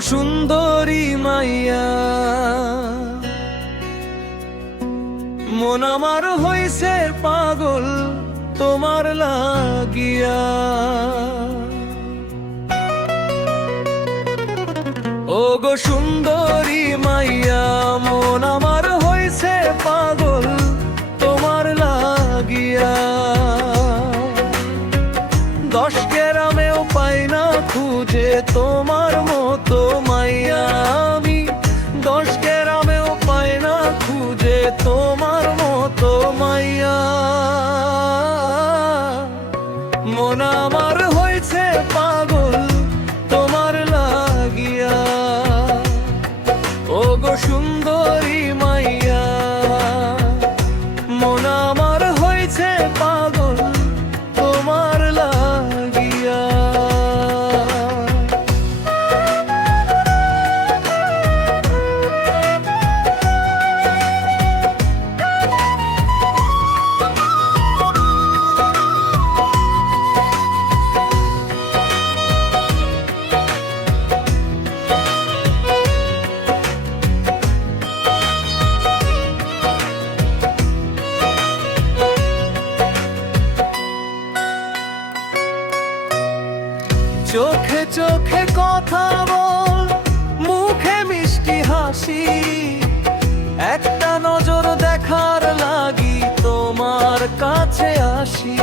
সুন্দরী মাইয়া, মন আমার হইছে পাগল তোমার লাগিয়া। ও গো সুন্দরী মাইয়া, মন আমার হইছে পাগল তোমার লাগিয়া। 10 গ্রামেও পাই না খুঁজে তোমার মতো মাইয়া আমি, 10 গ্রামেও পাই না খুঁজে তোমার মতো মাইয়া। মন আমার হইছে পাগল তোমার লাগিয়া। ও গো সুন্দরী মাইয়া, মন আমার হইছে পাগল তোমার লাগিয়া। চোখে চোখে কথা বল, মুখে মিষ্টি হাসি, একটা নজর দেখার লাগি তোমার কাছে আসি।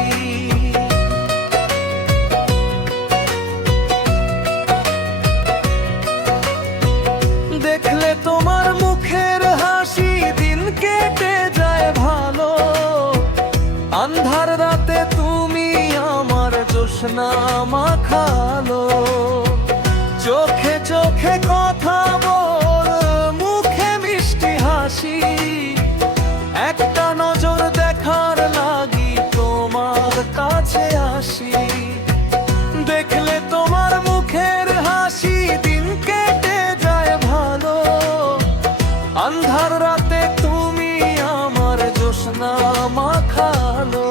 দেখলে তোমার মুখের হাসি দিন কেটে যায় ভালো। আন্ধার রাতে তুমি আমার জোছনা মাখালো। চোখে চোখে কথা বল, মুখে মিষ্টি হাসি, একটা নজর দেখার লাগি তোমার কাছে আসি। দেখলে তোমার মুখের হাসি দিন কেটে যায় ভালো। আন্ধার রাতে তুমি আমার জোছনা মাখালো।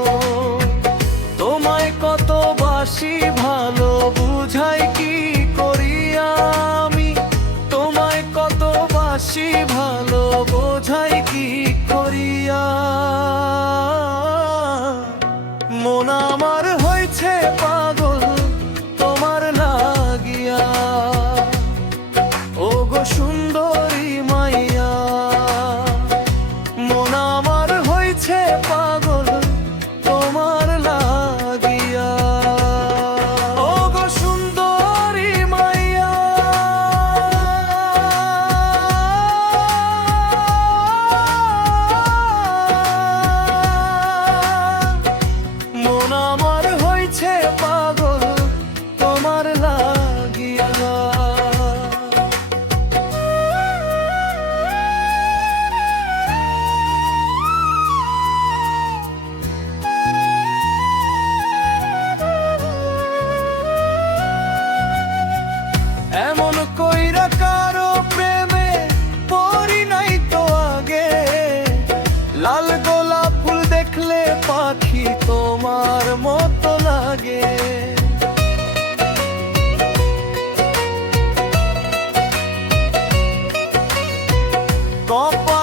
তোমায় কত বাসি ভালো বুঝাই কি করিয়া আমি, তোমায় কত বাসি ভালো বোঝাই কি করিয়া। মন আমার হইছে পাগল তোমার লাগিয়া। ও গো সুন্দরী মাইয়া, মন আমার হইছে পাগল তোমার লাগিয়া। ও গো সুন্দরী মাইয়া, মন আমার হইছে পাগল তোমার লাগিয়া। এমন কইরা কারো প্রেমে পড়ি নাই তো আগে। লাল গোলাপ ফুল দেখলে পাখি তোমার মতো লাগে। কপালে